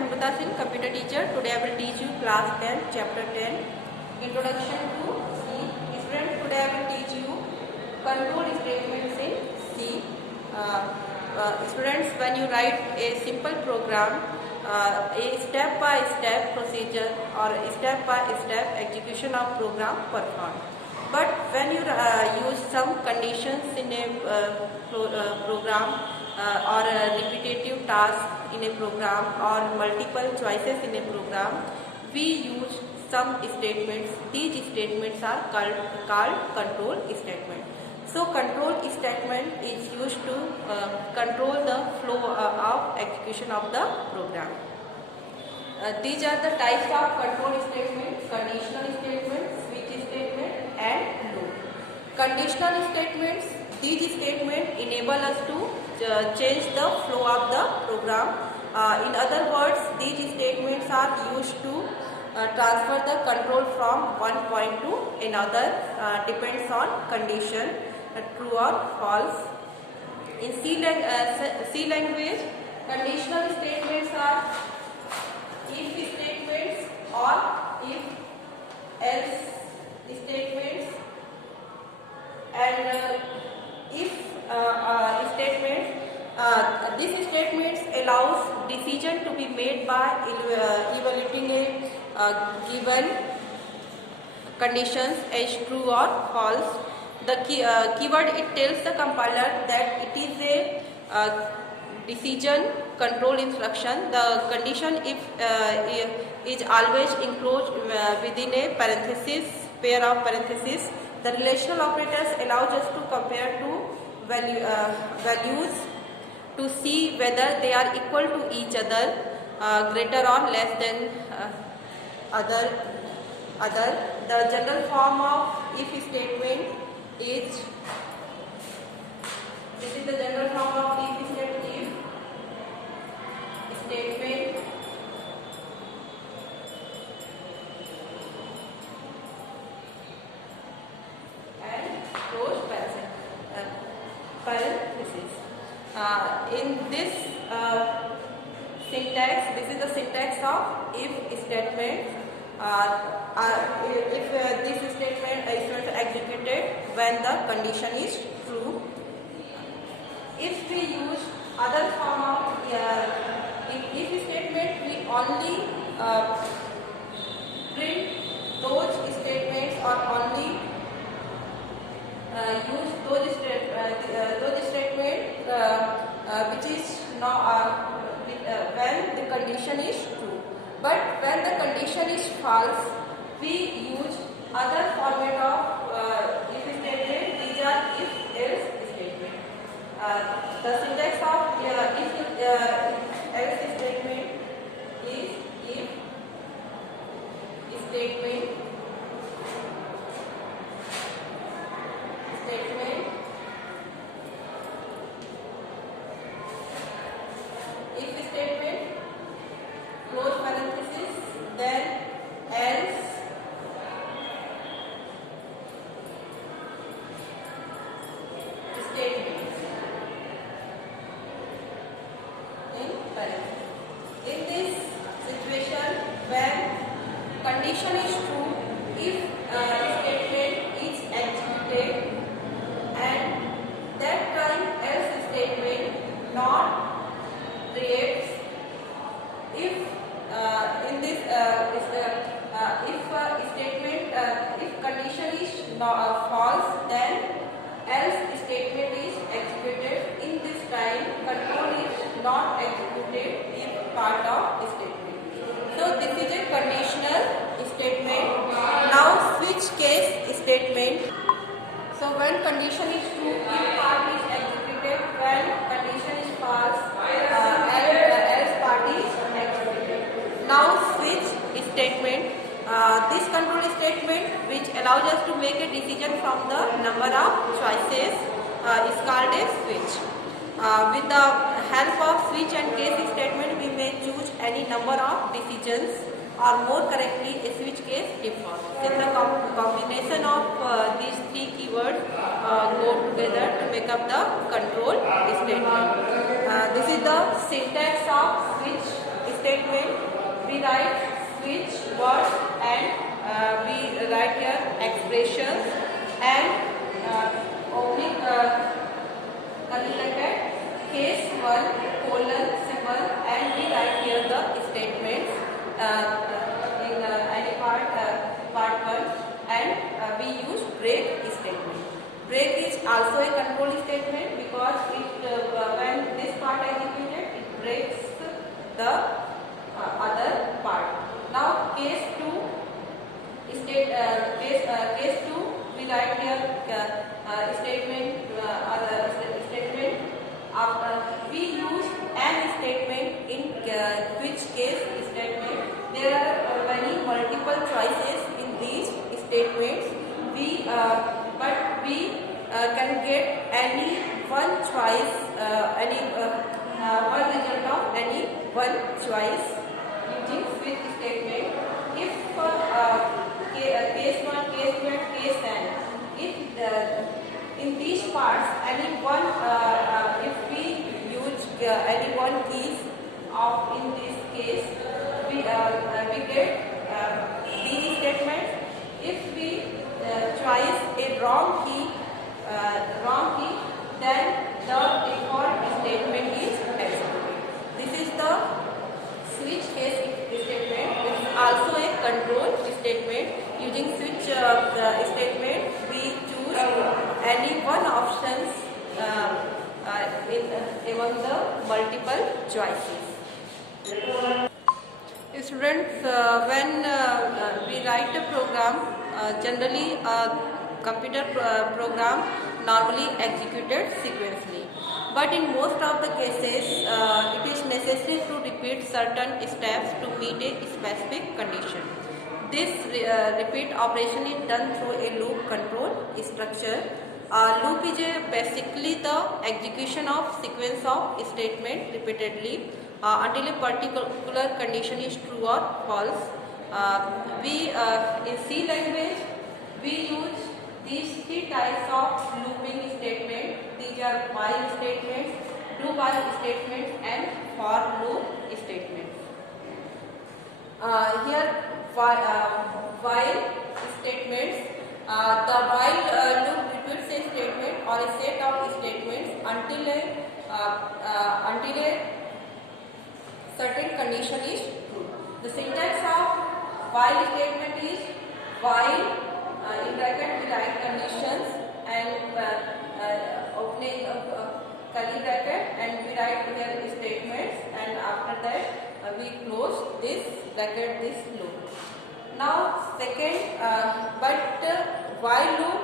am Amrita Singh, computer teacher. Today I will teach you class 10, chapter 10, introduction to C. Students, today I will teach you control statements in C. Students, when you write a simple program, a step-by-step procedure or a step-by-step execution of program performed. But when you use some conditions in a program or a repetitive task in a program or multiple choices in a program, we use some statements. These statements are called control statement. So control statement is used to control the flow of execution of the program. These are the types of control statements: conditional statement, switch statement and loop. Conditional statements, these statements enable us to change the flow of the program. In other words, these statements are used to transfer the control from one point to another, depends on condition, true or false. In C language, conditional statements are if statements or if else statements, and if statements. These statements allows decision to be made by evaluating a given conditions as true or false. The keyword, it tells the compiler that it is a decision control instruction. The condition is always enclosed within a parenthesis, pair of parentheses. The relational operators allows us to compare two values to see whether they are equal to each other, greater or less than other. The general form of if statement is, this is the general form of if statement, and close parenthesis. In this syntax, this is the syntax of if statement. If this statement is executed when the condition is true. If we use other form of if statement, we only print those statements or only use those statements which is not when the condition is true. But when the condition is false, we use other format of if statement. These are if else statement. The syntax of if else statement is if statement if statement, close parenthesis, then else statement in parenthesis. In this situation, when condition is true, if statement is executed, and that time else statement not creates. If in this if statement if condition is false, then else statement is executed. In this time, control is not executed if part of statement. So this is a conditional statement. Now switch case statement. So when condition is true, if part is executed. When condition is false, else part is executed. Now switch statement. This control statement, which allows us to make a decision from the number of choices, is called a switch. With the help of switch and case statement, we may choose any number of decisions, or more correctly, a switch case default. Then the combination of these three keywords go together to make up the control statement. This is the syntax of switch statement. operations and opening curly bracket case 1 colon symbol, and we write here the statements in any part 1, and we use break statement. Break is also a control statement because it when this part executed, it breaks the other part. Now case 2 case 2 we write here statement statement. We use an statement in which case statement there are many multiple choices in these statements. But we can get any one choice, any one result of any one choice using switch statement. If case 1, case 2 and case n, if in these parts any one, if we use any one keys of in this case, we get these statements. If we choose a wrong key, then the default statement is executed. This is the switch case statement. It is also a control statement. Using switch statement, we choose any one options among the multiple choices. Students, when we write a program, generally a computer program normally executed sequentially, but in most of the cases it is necessary to repeat certain steps to meet a specific condition. This repeat operation is done through a loop control structure. Loop is basically the execution of sequence of statement repeatedly until a particular condition is true or false. In C language we use these 3 types of looping statements. These are while statements, do while statements and for loop statements. Here while statements, the while loop repeats a statement or a set of statements until a certain condition is true. The syntax of while statement is while in bracket we write conditions and opening curly bracket, and we write here statements, and after that we close this bracket, this loop. Now second, while loop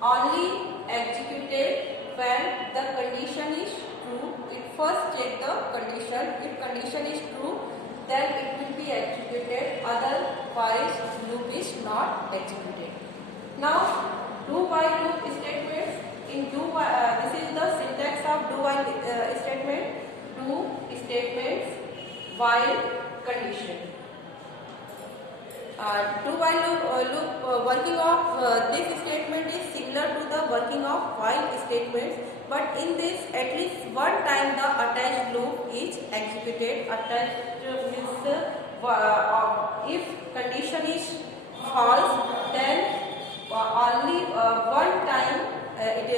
only executed when the condition is true. It first check the condition. If condition is true, then it will be executed. Otherwise, loop is not executed. Now, do while loop statements. In this is the syntax of do while statement. Do statements while condition. Do while loop working of this statement is similar to the working of while statements, but in this at least one time the attached loop is executed. Attached means if condition is false, then only one time it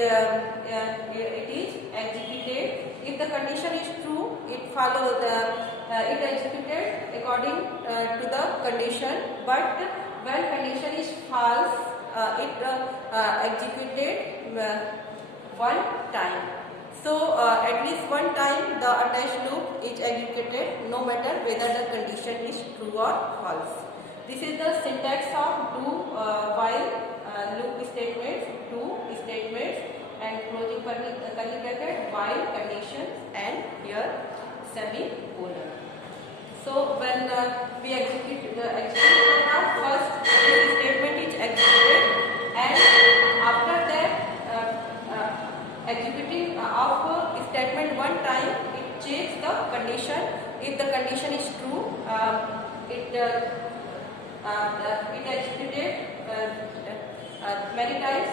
is executed. If the condition is true, it follows it executed according to the condition, but when condition is false, it executed one time. So at least one time the attached loop is executed, no matter whether the condition is true or false. This is the syntax of do while loop statements, do statements, and closing curly bracket while conditions, and here semicolon. So when we execute program, first this statement is executed, and after that executing of statement one time, it checks the condition. If the condition is true, it executed many times,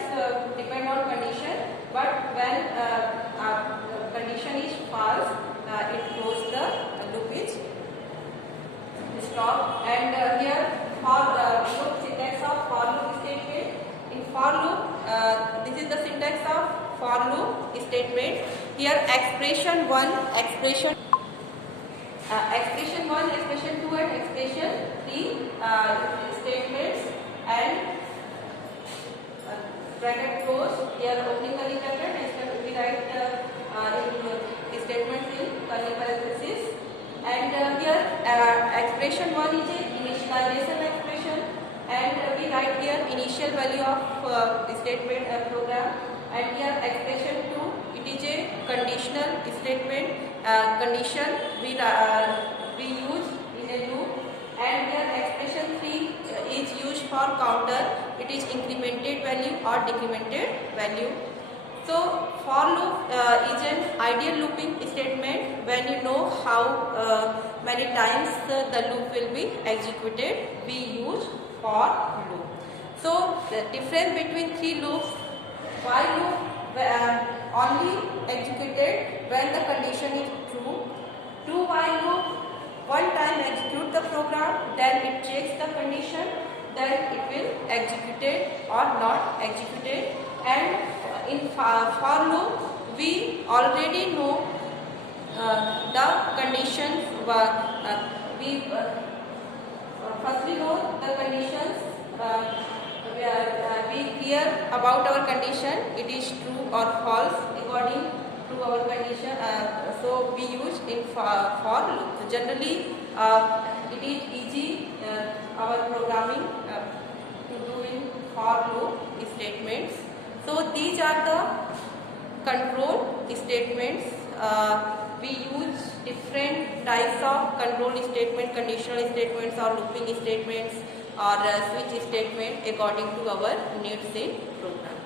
depend on condition, but when condition is false, it closes the loop is stop. And here for the syntax of for loop statement, Here expression 1, expression 1, expression 2 and expression 3 statements and bracket close. Here opening curly bracket and we write statements in curly parenthesis. And here expression 1 is a initialization expression, and we write here initial value of statement program. And here expression 2, it is a conditional statement, condition we use in a loop. And here expression 3 is used for counter, it is incremented value or decremented value. So for loop is an ideal looping statement when you know how many times the loop will be executed, we use for loop. So the difference between 3 loops: while loop only executed when the condition is true. 2 while loop, one time execute the program, then it checks the condition, then it will executed or not executed. And in for loop we already know the conditions. We firstly know the conditions. We clear about our condition, it is true or false according to our condition. So we use in for loop. So generally it is easy our programming to do in for loop statements. So these are the control statements. We use different types of control statement, conditional statements or looping statements or switch statement according to our needs in program.